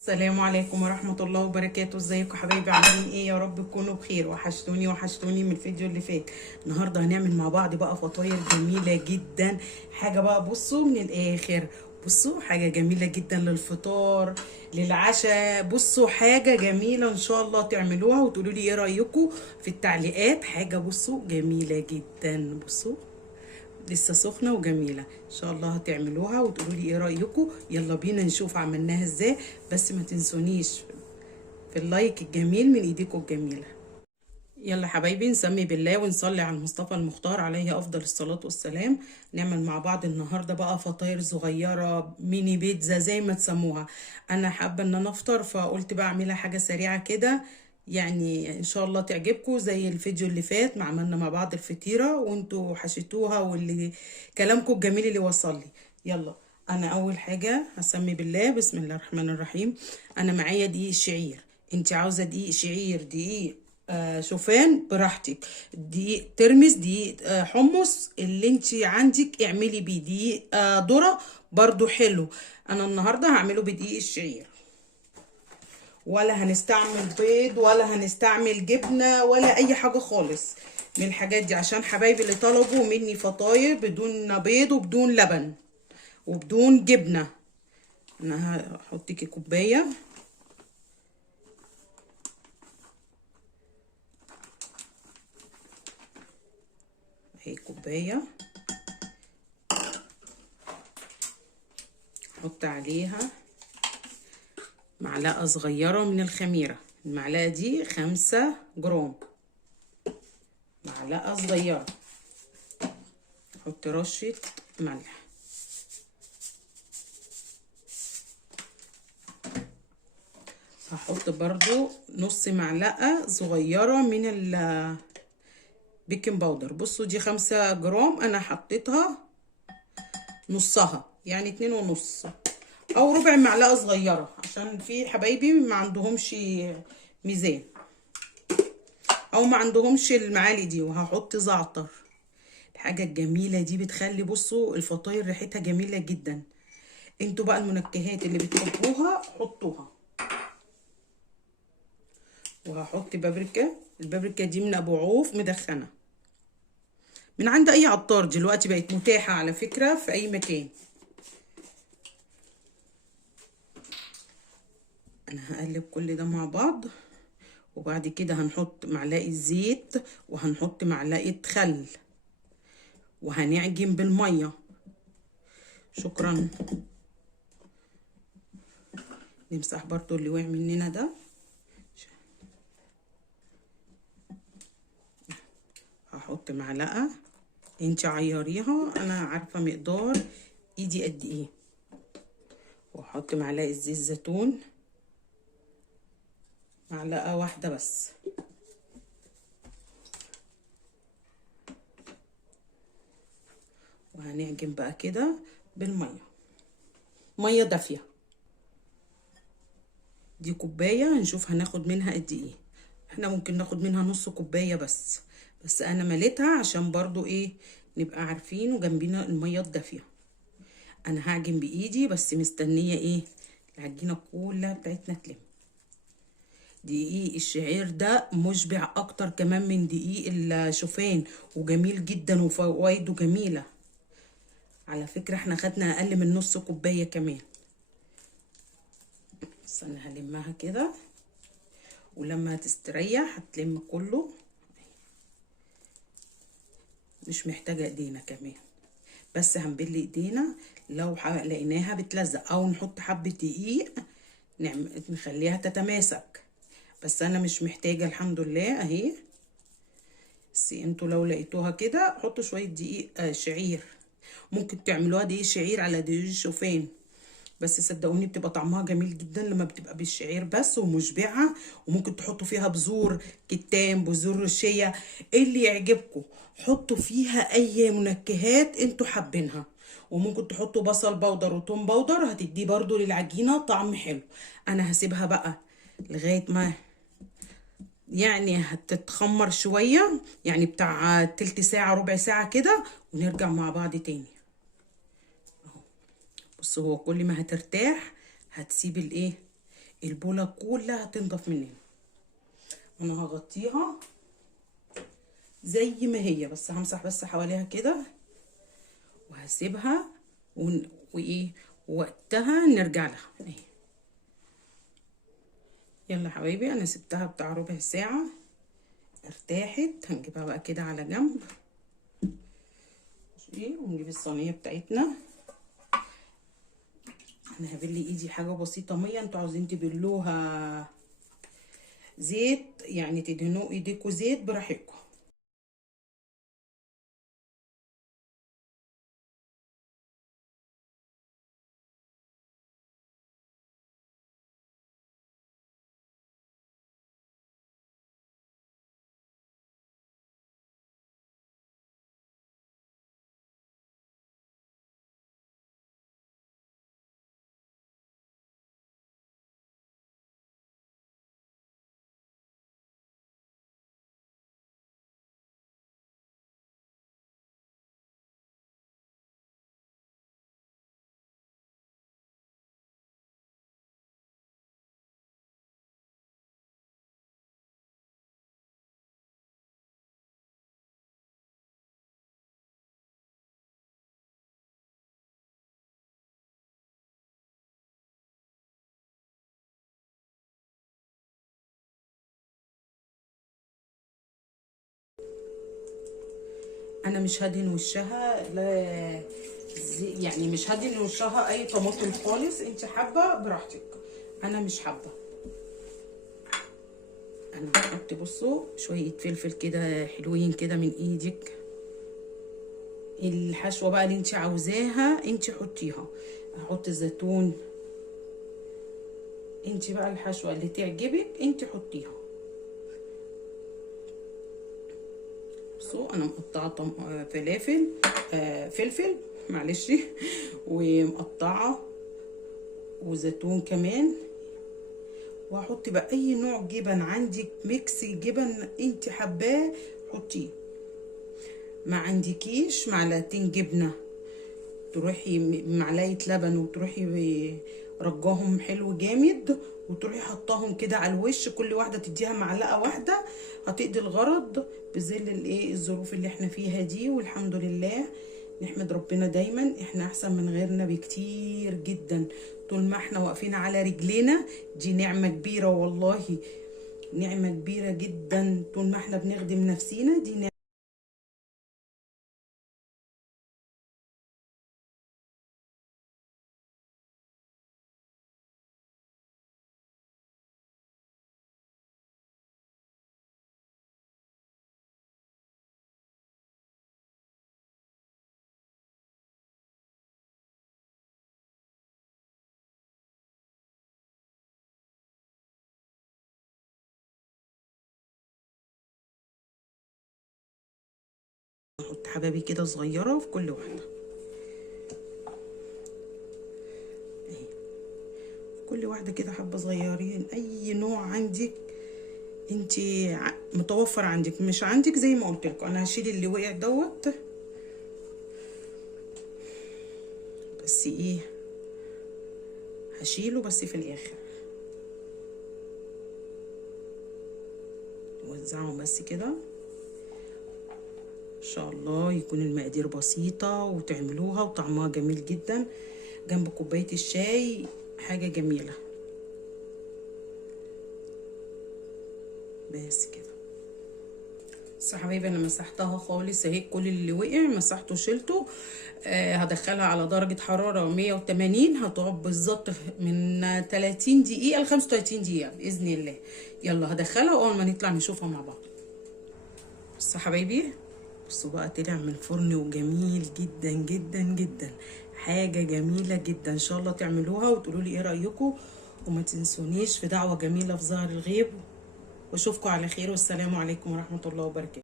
السلام عليكم ورحمة الله وبركاته. ازيكم حبايبي؟ عاملين ايه؟ يا رب تكونوا بخير. وحشتوني من الفيديو اللي فات. النهاردة هنعمل مع بعض بقى فطاير جميلة جدا. حاجة بقى بصوا من الاخر، بصوا حاجة جميلة جدا للفطار للعشاء. بصوا حاجة جميلة ان شاء الله تعملوها وتقولوا لي ايه رأيكم في التعليقات. حاجة بصوا جميلة جدا، بصوا لسه سخنه وجميله. ان شاء الله هتعملوها وتقولوا لي ايه رايكم. يلا بينا نشوف عملناها ازاي، بس ما تنسونيش في اللايك الجميل من ايديكم الجميله. يلا حبايبي نسمي بالله ونصلي على المصطفى المختار عليه افضل الصلاه والسلام. نعمل مع بعض النهارده بقى فطاير صغيره، ميني بيتزا زي ما تسموها. انا حابه ان انا افطر، فقلت بقى اعملها حاجه سريعه كده، يعني ان شاء الله تعجبكم زي الفيديو اللي فات ما عملنا مع بعض الفطيره وانتوا حشيتوها، واللي كلامكم الجميل اللي وصل لي. يلا انا اول حاجه هسمي بالله، بسم الله الرحمن الرحيم. انا معايا دقيق شعير، انت عاوزه دقيق شعير دقيق شوفان براحتك، دقيق ترمس دقيق حمص اللي انت عندك اعملي بيه، دقيق ذره برضو حلو. انا النهارده هعمله بدقيق الشعير، ولا هنستعمل بيض ولا هنستعمل جبنه ولا اي حاجه خالص من الحاجات دي، عشان حبايبي اللي طلبوا مني فطاير بدون بيض وبدون لبن وبدون جبنه. انا هحطك كوبايه، اهي كوبايه، احط عليها معلقة صغيرة من الخميرة. المعلقة دي 5 جرام، معلقة صغيرة. احط رشة ملح، هحط برضو نص معلقة صغيرة من البيكنج باودر. بصوا دي 5 جرام، انا حطيتها نصها، يعني 2.5 او ربع معلقة صغيرة، عشان في حبايبي ما عندهمش ميزان او ما عندهمش المعالي دي. وهحط زعتر، الحاجة الجميلة دي بتخلي بصوا الفطاير ريحتها جميلة جدا. انتوا بقى المنكهات اللي بتحبوها حطوها. وهحط بابريكا، البابريكا دي من ابو عوف مدخنة من عند اي عطار، دلوقتي بقت متاحة على فكرة في اي مكان. انا هقلب كل ده مع بعض، وبعد كده هنحط معلقة زيت وهنحط معلقة خل وهنعجن بالمية. شكرا. نمسح برضو اللي وقع مننا ده. هحط معلقة، انت عياريها، انا عارفة مقدار ايدي قد ايه. واحط معلقة زيت زيتون، معلقة واحدة بس. وهنعجن بقى كده بالمية، مية دافية. دي كوباية، هنشوف هناخد منها قد ايه. احنا ممكن ناخد منها نص كوباية بس انا مليتها عشان برضو ايه نبقى عارفين وجنبينا المية الدافية. انا هعجن بايدي بس مستنية ايه العجينة كلها بتاعتنا تلم. دقيق الشعير ده مشبع اكتر كمان من دقيق الشوفان، وجميل جدا وفوائده جميلة. على فكرة احنا خدنا اقل من نص كوباية كمان. بس انا هلمها كده، ولما تستريح هتلم كله، مش محتاجة ايدينا كمان، بس هنبل ايدينا لو لقيناها بتلزق، او نحط حبة دقيق نخليها تتماسك. بس انا مش محتاجة الحمد لله اهي. بس انتوا لو لقيتوها كده حطوا شوية دقيق شعير، ممكن تعملوها دقيق شعير على دقيق شوفان، بس صدقوني بتبقى طعمها جميل جدا لما بتبقى بالشعير بس ومشبعة. وممكن تحطوا فيها بذور كتان، بذور شيا، اللي يعجبكم. حطوا فيها اي منكهات انتوا حابينها، وممكن تحطوا بصل بودر وتوم بودر، هتدي برضو للعجينة طعم حلو. انا هسيبها بقى لغاية ما يعني هتتخمر شوية، يعني بتاع تلت ساعة ربع ساعة كده، ونرجع مع بعض تاني. بص هو كل ما هترتاح هتسيب الايه البوله كلها هتنضف مننا. انا هغطيها زي ما هي، بس همسح بس حواليها كده وهسيبها وايه وقتها نرجع لها اهي. يلا يا حبايبي، انا سبتها بتاع ربع ساعه ارتاحت. هنجيبها بقى كده على جنب ونجيب الصينيه بتاعتنا. انا هبل ايدي حاجه بسيطه ميه، انتوا عاوزين تبلوها زيت يعني تدهنوا ايديكوا زيت براحتكم. انا مش هدهن وشها، لا يعني مش هدهن وشها اي طماطم خالص، انت حابه براحتك، انا مش حابه. انا بحط بصوا شويه فلفل كده حلوين كده من ايدك. الحشوه بقى اللي انت عاوزاها انت حطيها. هحط زيتون، انت بقى الحشوه اللي تعجبك انت حطيها. بصوا انا مقطعه فلافل فلفل معلش ومقطعه وزيتون كمان. وهحط بقى اي نوع جبن عندك، ميكس جبن انت حباه حطيه. ما عندكيش معلقتين جبنه تروحي معلقه لبن وتروحي رجاهم حلو جامد وتروحي حطاهم كده على الوش، كل واحده تديها معلقه واحده هتقضي الغرض بظل الايه الظروف اللي احنا فيها دي. والحمد لله نحمد ربنا دايما، احنا احسن من غيرنا بكتير جدا. طول ما احنا واقفين على رجلينا دي نعمه كبيره والله، نعمه كبيره جدا. طول ما احنا بنخدم نفسينا دي نعمة. نحط حبابي كده صغيره في كل واحده، كل واحده كده حبه صغيرين. اي نوع عندك انت متوفر عندك، مش عندك زي ما قلت لكم انا هشيل اللي وقع دوت، بس ايه هشيله بس في الاخر. نوزعهم بس كده ان شاء الله يكون المقادير بسيطه وتعملوها وطعمها جميل جدا جنب كوبايه الشاي، حاجه جميله. بس كده. بس يا حبايبي انا مسحتها خالص اهي، كل اللي وقع مسحته شلته. هدخلها على درجه حراره 180، هتقعد بالظبط من 30 دقيقه ل 35 دقيقه باذن الله. يلا هدخلها واول ما نطلع نشوفها مع بعض. بصوا يا حبايبي، بصوا بقى طلع من الفرن وجميل جدا جدا جدا، حاجه جميله جدا. ان شاء الله تعملوها وتقولوا لي ايه رايكم، وما تنسونيش في دعوه جميله في ظهر الغيب. واشوفكم على خير، والسلام عليكم ورحمه الله وبركاته.